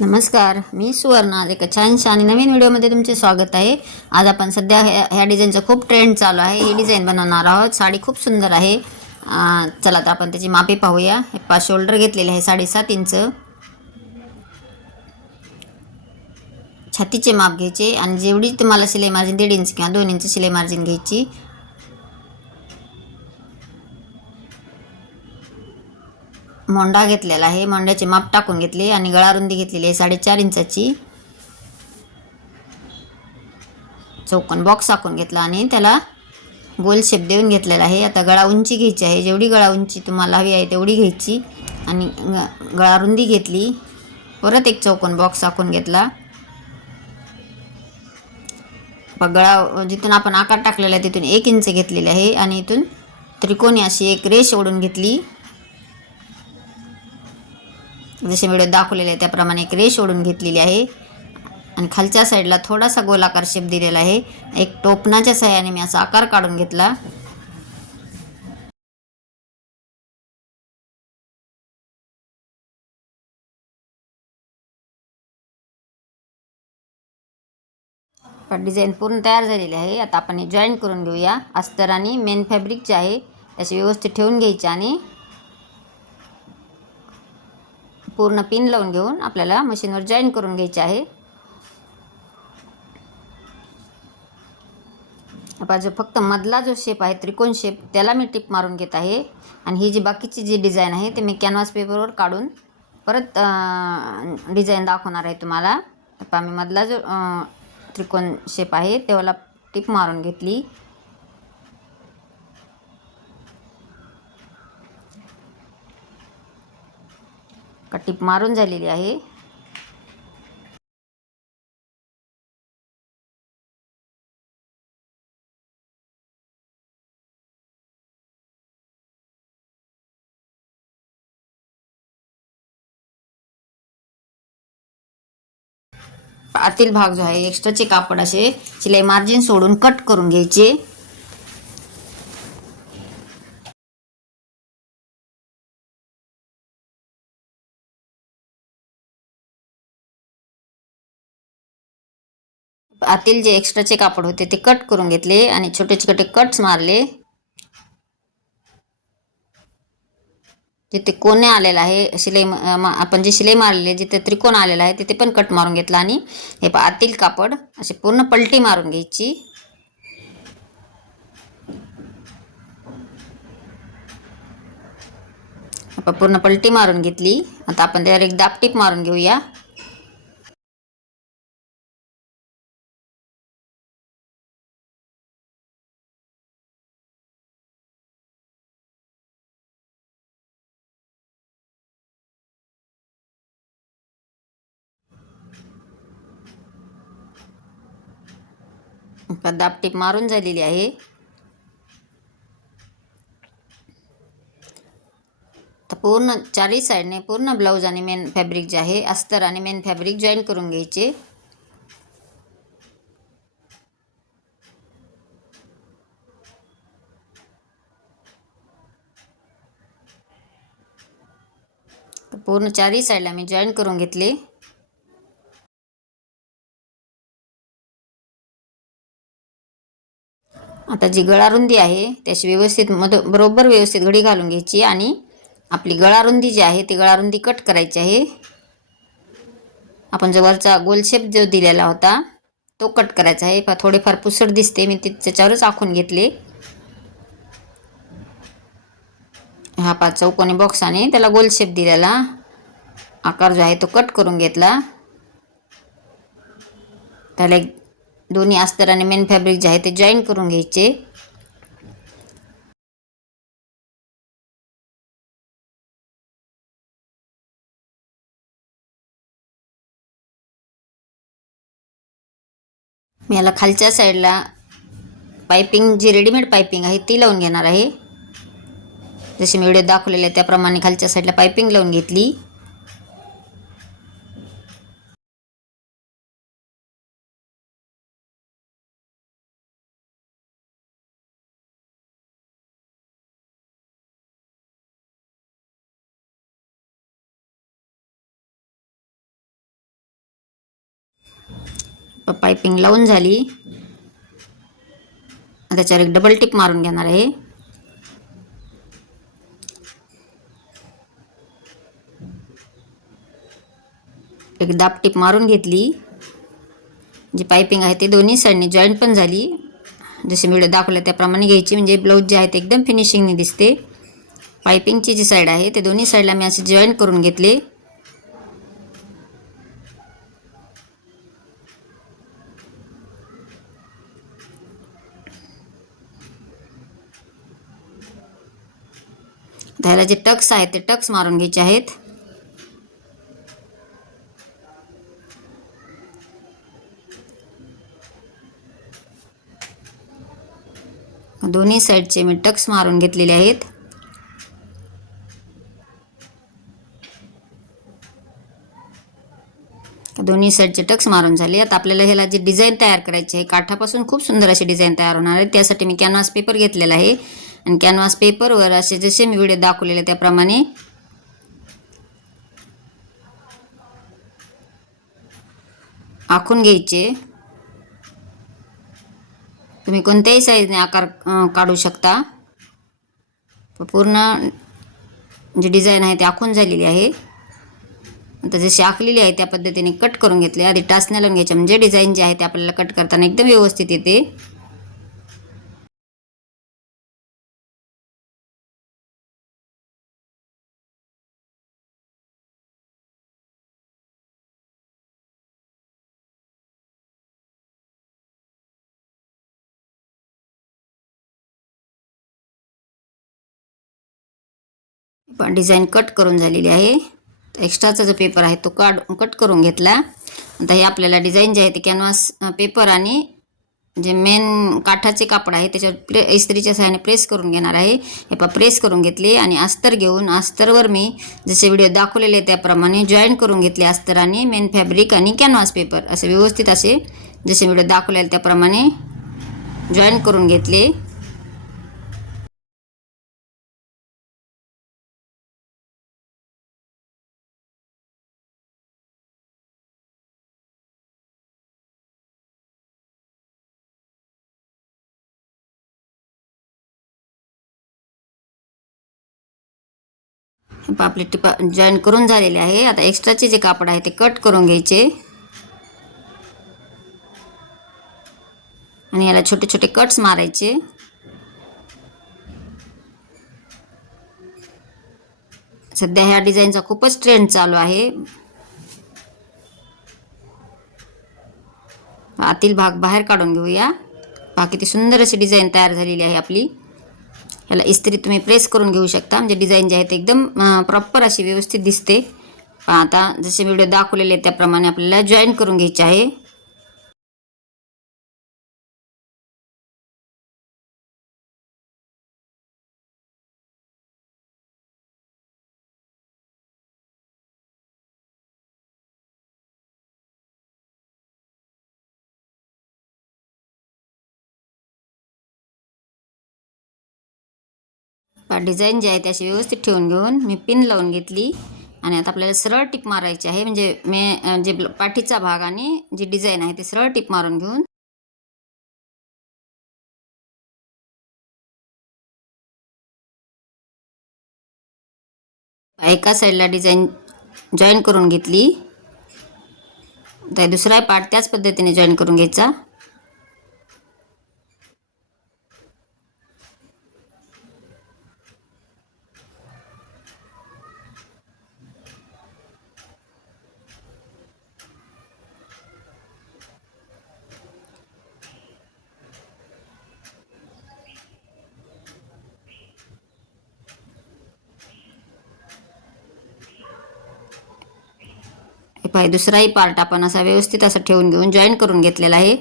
नमस्कार मी सुवर्ण. आज एका छानशा आणि नवीन व्हिडिओमध्ये तुमचे स्वागत आहे. आज आपण सध्या ह्या ह्या डिझाईनचा खूप ट्रेंड चालू आहे. ही डिझाईन बनवणार आहोत. साडी खूप सुंदर आहे. चला तर आपण त्याची मापे पाहूया. हे पाच शोल्डर घेतलेले आहे साडेसात इंच. छातीचे माप घ्यायचे आणि जेवढी तुम्हाला शिलाई मार्जिन दीड इंच किंवा दोन इंच शिलाई मार्जिन घ्यायची. मोंडा घेतलेला आहे. मोंड्याचे माप टाकून घेतले आणि गळारुंदी घेतलेली आहे. साडेचार इंचाची चौकोन बॉक्स आखून घेतला आणि त्याला गोल शेप देऊन घेतलेला आहे. आता गळा उंची घ्यायची आहे. जेवढी गळा उंची तुम्हाला हवी आहे तेवढी घ्यायची. आणि ग गळारुंदी घेतली. परत एक चौकोन बॉक्स आखून घेतला. गळा जिथून आपण आकार टाकलेला आहे तिथून एक इंच घेतलेले आहे. आणि इथून त्रिकोणी अशी एक रेष ओढून घेतली. जसे व्हिडिओ दाखवलेले आहे त्याप्रमाणे एक रेष ओढून घेतलेली आहे. आणि खालच्या साईडला थोडासा गोलाकार शेप दिलेला आहे. एक टोपणाच्या सहाय्याने मी असा आकार काढून घेतला. डिझाईन पूर्ण तयार झालेली आहे. आता आपण हे जॉईन करून घेऊया. अस्तर आणि मेन फॅब्रिक जे आहे त्याचे व्यवस्थित ठेवून घ्यायचे आणि पूर्ण पिन लावून घेऊन आपल्याला मशीनवर जॉईन करून घ्यायचे आहे. आता जो फक्त मधला जो शेप आहे त्रिकोण शेप त्याला मी टिप मारून घेत आहे. आणि ही जी बाकीची जी डिझाईन आहे ते मी कॅनव्हास पेपरवर काढून परत डिझाईन दाखवणार आहे तुम्हाला. आता मी मधला जो त्रिकोण शेप आहे तेवाला टिप मारून घेतली. का टिप मारून झालेली आहे. आतील भाग जो आहे एक्स्ट्राचे कापड असे शिलाई मार्जिन सोडून कट करून घ्यायचे. आतील जे एक्स्ट्राचे कापड होते ते कट करून घेतले आणि छोटे छोटे कट्स मारले. जिथे कोणे आलेला आहे शिलाई आपण जे शिलाई मारलेली जिथे त्रिकोण आलेला आहे तिथे पण कट मारून घेतला आणि हे आतील कापड असे पूर्ण पलटी मारून घ्यायची. आपण पूर्ण पलटी मारून घेतली. आता आपण त्यावर एक दापटीप मारून घेऊया. आता दापटीप मारून झालेली आहे. तर पूर्ण चारही साईडने पूर्ण ब्लाऊज आणि मेन फॅब्रिक जे आहे अस्तर आणि मेन फॅब्रिक जॉईन करून घ्यायचे. तर पूर्ण चारही साईडला मी जॉईन करून घेतले. आता जी गळारुंदी आहे त्याची व्यवस्थित मध बरोबर व्यवस्थित घडी घालून घ्यायची आणि आपली गळारुंदी जी आहे ती गळारुंदी कट करायची आहे. आपण जो वरचा जो दिलेला होता तो कट करायचा आहे. पहा थोडेफार पुसट दिसते मी ते त्याच्यावरच आखून घेतले. हा पाच चौकोनी बॉक्साने त्याला गोलशेप दिलेला. आकार जो आहे तो कट करून घेतला. त्याला एक दोन्ही अस्तर आणि मेन फॅब्रिक जे आहे ते जॉईन करून घ्यायचे. मी याला खालच्या साईडला पायपिंग जी रेडीमेड पायपिंग आहे ती लावून घेणार आहे. जसे मी व्हिडिओ दाखवलेले आहे त्याप्रमाणे खालच्या साईडला पायपिंग लावून घेतली. पायपिंग लावून झाली. त्याच्यावर एक डबल टिप मारून घेणार आहे. एक दाब टिप मारून घेतली. जी पायपिंग आहे ते दोन्ही साईडने जॉईंट पण झाली. जसे मी व्हिडिओ दाखवलं त्याप्रमाणे घ्यायची. म्हणजे ब्लाऊज जे आहे ते एकदम फिनिशिंगने दिसते. पायपिंगची जी साईड आहे ते दोन्ही साईडला मी असे जॉईंट करून घेतले. त्याला जे टक्स आहेत ते टक्स मारून घ्यायचे आहेत. दोन्ही साईडचे मी टक्स मारून घेतलेले आहेत. दोन्ही साईडचे टक्स मारून झाले. आता आपल्याला ह्याला जे डिझाईन तयार करायची आहे काठापासून खूप सुंदर अशी डिझाईन तयार होणार आहे. त्यासाठी मी कॅनव्हास पेपर घेतलेला आहे. आणि कॅनव्हास पेपरवर असे जसे मी व्हिडिओ दाखवलेले त्याप्रमाणे. आखून घ्यायचे. तुम्ही कोणत्याही साईजने आकार काढू शकता. पूर्ण जी डिझाईन आहे ती आखून झालेली आहे. आता जशी आखलेली आहे त्या पद्धतीने कट करून घेतले. आधी टाचण्या लावून घ्यायच्या. म्हणजे डिझाईन जे आहे ते आपल्याला कट करताना एकदम व्यवस्थित येते. पण डिझाईन कट करून झालेली आहे. एक्स्ट्राचा जो पेपर आहे तो काढ कट करून घेतला. आता हे आपल्याला डिझाईन जे आहे ते कॅनव्हास पेपर आणि जे मेन काठाचे कापड आहे त्याच्यावर प्रे इस्त्रीच्या सहाय्याने प्रेस करून घेणार आहे. हे पा प्रेस करून घेतले आणि अस्तर घेऊन अस्तरवर मी जसे व्हिडिओ दाखवलेले त्याप्रमाणे जॉईन करून घेतले अस्तर आणि मेन फॅब्रिक आणि कॅनव्हास पेपर. असे व्यवस्थित असे जसे व्हिडिओ दाखवलेले त्याप्रमाणे जॉईन करून घेतले. आपले टिपा जॉईन करून झालेले आहे. आता एक्स्ट्राचे जे कापड आहे ते कट करून घ्यायचे. आणि याला छोटे छोटे कट्स मारायचे. सध्या ह्या डिझाईनचा खूपच ट्रेंड चालू आहे. आतील भाग बाहेर काढून घेऊया. पहा किती सुंदर अशी डिझाईन तयार झालेली आहे आपली. याला इस्त्री तुम्ही प्रेस करून घेऊ शकता. म्हणजे डिझाईन जे आहे ते एकदम प्रॉपर अशी व्यवस्थित दिसते. आता जसे व्हिडिओ दाखवलेले आहेत त्याप्रमाणे आपल्याला जॉईन करून घ्यायचे आहे. डिझाईन जी आहे ती अशी व्यवस्थित ठेवून घेऊन मी पिन लावून घेतली. आणि आता आपल्याला सरळ टिप मारायची आहे. म्हणजे मे जे पाठीचा भाग आणि जी डिझाईन आहे ती सरळ टिप मारून घेऊन. एका साईडला डिझाईन जॉईन करून घेतली. तर दुसरा पार्ट त्याच पद्धतीने जॉईन करून घ्यायचा. पाय. दुसराही पार्ट आपण असा व्यवस्थित असा ठेवून घेऊन जॉईन करून घेतलेला आहे.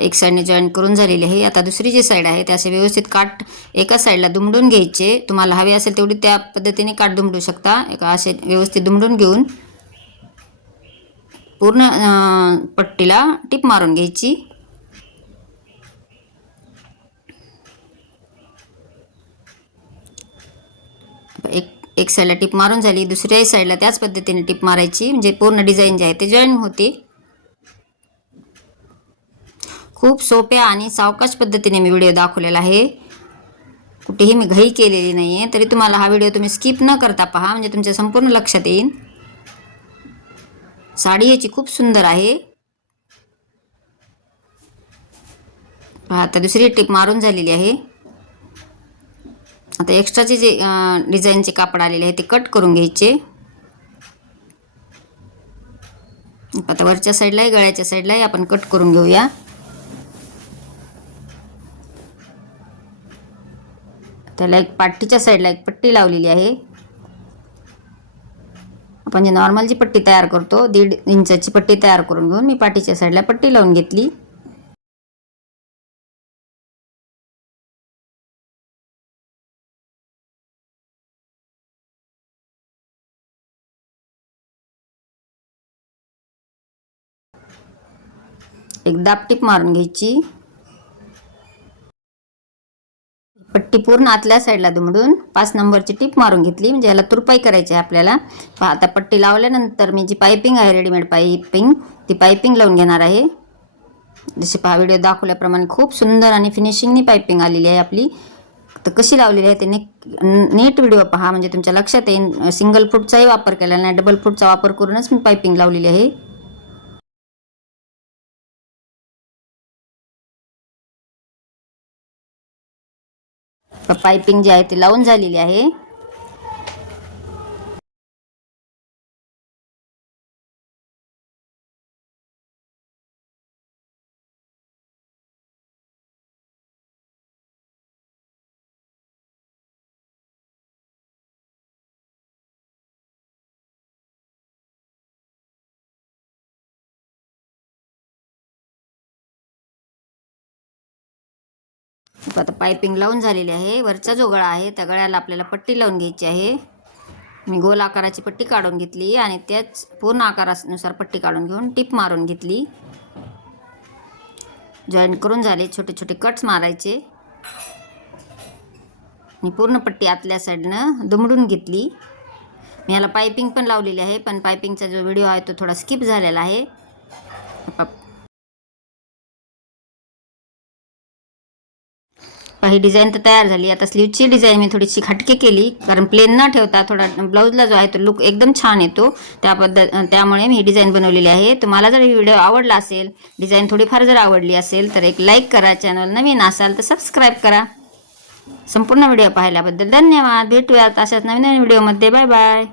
एक साईडने जॉईन करून झालेली आहे. आता दुसरी जी साईड आहे ते असे व्यवस्थित काठ एका साईडला दुमडून घ्यायचे. तुम्हाला हवे असेल तेवढी त्या पद्धतीने काठ दुमडू शकता. एका असे व्यवस्थित दुमडून घेऊन पूर्ण पट्टीला टिप मारून घ्यायची. एक साईडला टिप मारून झाली दुसऱ्या साईडला त्याच पद्धतीने टिप मारायची. म्हणजे पूर्ण डिझाईन जे आहे ते जॉईन होते. खूप सोप्या आणि सावकाश पद्धतीने मी व्हिडिओ दाखवलेला आहे. कुठेही मी घाई केलेली नाही आहे तरी तुम्हाला हा व्हिडिओ तुम्ही स्किप न करता पहा म्हणजे तुमच्या संपूर्ण लक्षात येईल साडी याची खूप सुंदर आहे. पहा आता दुसरी टिप मारून झालेली आहे. आता एक्स्ट्राचे जे डिझाईनचे कापड आलेले आहे ते कट करून घ्यायचे. आता वरच्या साईडलाही गळ्याच्या साईडलाही आपण कट करून घेऊया. त्याला एक पाठीच्या साईडला एक पट्टी लावलेली आहे. आपण जी नॉर्मल जी पट्टी तयार करतो दीड इंचाची पट्टी तयार करून घेऊन मी पाठीच्या साईडला पट्टी लावून घेतली. एक दापटीप मारून घ्यायची. पट्टी पूर्ण आतल्या साईडला दुमडून पाच नंबरची टीप मारून घेतली. म्हणजे याला तुरपाई करायची आहे आपल्याला. आता पट्टी लावल्यानंतर मी जी पायपिंग आहे रेडीमेड पायपिंग ती पायपिंग लावून घेणार आहे. जसे पहा व्हिडिओ दाखवल्याप्रमाणे खूप सुंदर आणि फिनिशिंगनी पायपिंग आलेली आहे आपली. तर कशी लावलेली आहे ते नीट नीट व्हिडिओ पहा. म्हणजे तुमच्या लक्षात येईल सिंगल फूटचाही वापर केलेला नाही डबल फूटचा वापर करूनच मी पायपिंग लावलेली आहे. पायपिंग जी आहे ती लावून झालेली आहे. आता पायपिंग लावून झालेली आहे. वरचा जो गळा आहे त्या गळ्याला आपल्याला पट्टी लावून घ्यायची आहे. मी गोल आकाराची पट्टी काढून घेतली आणि त्याच पूर्ण आकारानुसार पट्टी काढून घेऊन टिप मारून घेतली. जॉईन करून झाले छोटे छोटे कट्स मारायचे. आणि पूर्ण पट्टी आतल्या साईडनं दुमडून घेतली. मी याला पायपिंग पण लावलेली आहे पण पायपिंगचा जो व्हिडिओ आहे तो थोडा स्किप झालेला आहे. ही डिझाईन तर तयार झाली. आता स्लीवची डिझाईन मी थोडीशी हटके केली. कारण प्लेन न ठेवता थोडा ब्लाऊजला जो आहे तो लुक एकदम छान येतो. त्या पद्धत त्यामुळे मी ही डिझाईन बनवलेली आहे. तुम्हाला जर ही व्हिडिओ आवडला असेल डिझाईन थोडीफार जर आवडली असेल तर एक लाईक करा. चॅनल नवीन असाल तर सबस्क्राईब करा. संपूर्ण व्हिडिओ पाहिल्याबद्दल धन्यवाद. भेटूयात अशाच नवीन नवीन व्हिडिओमध्ये बाय बाय